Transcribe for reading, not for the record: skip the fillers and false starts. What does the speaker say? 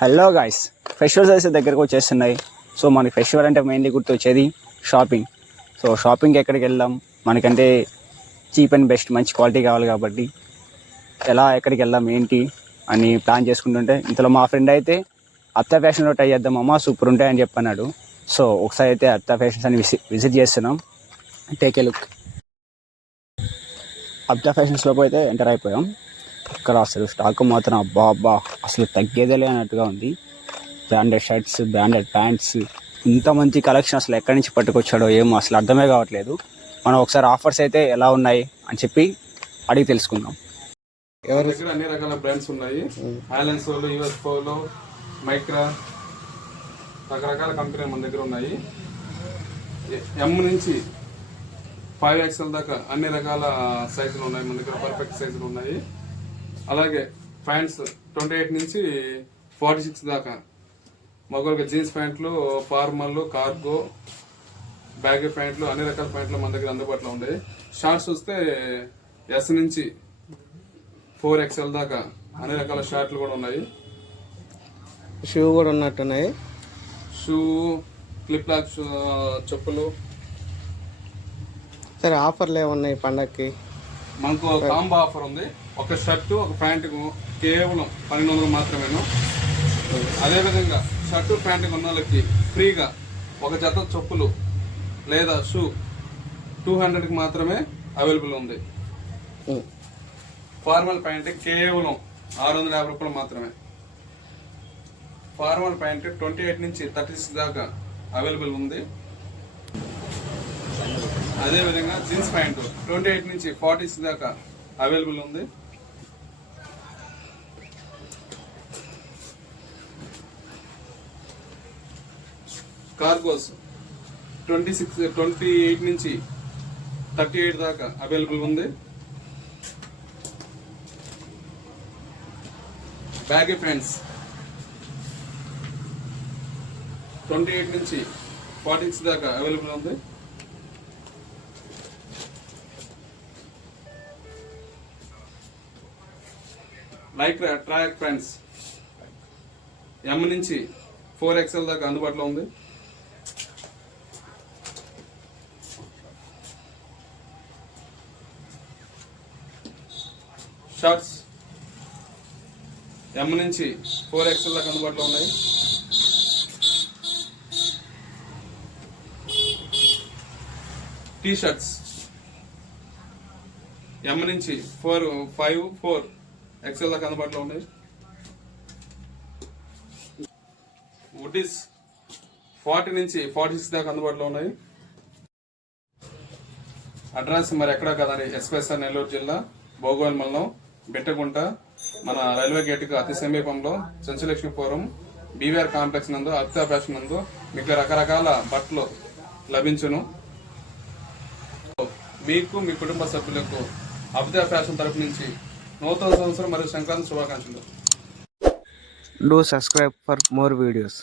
Hello guys, festivals అయితే దగ్గరకు వచ్చేస్తున్నాయి. సో మనకి ఫెస్టివల్ అంటే మెయిన్లీ గుర్తొచ్చేది షాపింగ్. సో షాపింగ్కి ఎక్కడికి వెళ్దాం, మనకంటే చీప్ అండ్ బెస్ట్ మంచి క్వాలిటీ కావాలి కాబట్టి ఎక్కడికి వెళ్దాం ఏంటి అని ప్లాన్ చేసుకుంటుంటే ఇంతలో మా ఫ్రెండ్ అయితే అత్తా ఫ్యాషన్లో ట్రై చేద్దాం అమ్మ, సూపర్ ఉంటాయని చెప్పన్నాడు. సో ఒకసారి అయితే అత్తా ఫ్యాషన్స్ అని విజిట్ చేస్తున్నాం. Take a look. అత్తా ఫ్యాషన్స్లోకి అయితే ఎంటర్ అయిపోయాం. ఇక్కడ అసలు స్టాక్ మాత్రం అబ్బా అసలు తగ్గేదేలే అన్నట్టుగా ఉంది. బ్రాండెడ్ షర్ట్స్, బ్రాండెడ్ ప్యాంట్స్, ఇంత మంచి కలెక్షన్ అసలు ఎక్కడి నుంచి పట్టుకొచ్చాడో ఏమో అసలు అర్థమే కావట్లేదు. మనం ఒకసారి ఆఫర్స్ అయితే ఎలా ఉన్నాయి అని చెప్పి అడిగి తెలుసుకుందాం. ఎవరి దగ్గర అన్ని రకాల బ్రాండ్స్ ఉన్నాయి. ఐలాండ్స్ వాళ్ళు, యూఎస్ పోలో, మైక్రా, రకరకాల కంపెనీలు మన దగ్గర ఉన్నాయి. ఎం నుంచి 5XL దాకా అన్ని రకాల సైజులు ఉన్నాయి మన దగ్గర, పర్ఫెక్ట్ సైజులు ఉన్నాయి. అలాగే ప్యాంట్స్ 28 నుంచి 46 దాకా మగవాళ్ళకి జీన్స్ ప్యాంట్లు, ఫార్మల్, కార్గో, బ్యాగీ ప్యాంట్లు, అన్ని రకాల ప్యాంట్లు మన దగ్గర అందుబాటులో ఉన్నాయి. షార్ట్స్ వస్తే S నుంచి 4XL దాకా అన్ని రకాల షార్ట్లు కూడా ఉన్నాయి. షూ కూడా ఉన్నట్టున్నాయి. షూ, క్లిప్ లాక్ చెప్పులు. సరే, ఆఫర్లు ఏమున్నాయి పండగకి? మనకు కాంబో ఆఫర్ ఉంది. ఒక షర్టు, ఒక ప్యాంటు కేవలం 1200 మాత్రమేను. అదేవిధంగా షర్టు, ప్యాంటు కొన్న వాళ్ళకి ఫ్రీగా ఒక జత చెప్పులు లేదా షూ 200కి మాత్రమే అవైలబుల్ ఉంది. ఫార్మల్ ప్యాంట్ కేవలం 650 రూపాయలు మాత్రమే. ఫార్మల్ ప్యాంట్ 28 నుంచి 36 దాకా అవైలబుల్ ఉంది. అదేవిధంగా జీన్స్ ప్యాంటు 28 నుంచి 40 దాకా అవైలబుల్ ఉంది. కార్గోస్ 28 నుంచి 38 దాకా అవైలబుల్ ఉంది. బ్యాగీ ప్యాంట్స్ 28 నుంచి 46 దాకా అవైలబుల్ ఉంది. లైక్రా ట్రాక్ ప్యాంట్స్ M నుంచి 4XL దాకా అందుబాటులో ఉంది. షార్ట్స్ M నుంచి 4XL దాకా అందుబాటులో ఉన్నాయి. టీ షర్ట్స్ M నుంచి 4XL దాకా అందుబాటులో ఉన్నాయి. వుడీస్ 40 నుంచి 46 దాకా అందుబాటులో ఉన్నాయి. అడ్రస్ మరి ఎక్కడా కదండి, ఎస్పీఎస్ఆర్ నెల్లూరు జిల్లా, భోగోల్ మండలం, బిట్టగుంట, మన రైల్వే గేట్కి అతి సమీపంలో చెంచులక్ష్మీపురం బీవీఆర్ కాంప్లెక్స్ నందు, అత్తా ఫ్యాషన్ నందు మీకు రకరకాల బట్టలు లభించును. మీకు మీ కుటుంబ సభ్యులకు అబ్దా ఫ్యాషన్ తరపు నుంచి నూతన సంవత్సరం మరియు సంక్రాంతి శుభాకాంక్షలు. Do subscribe for more videos.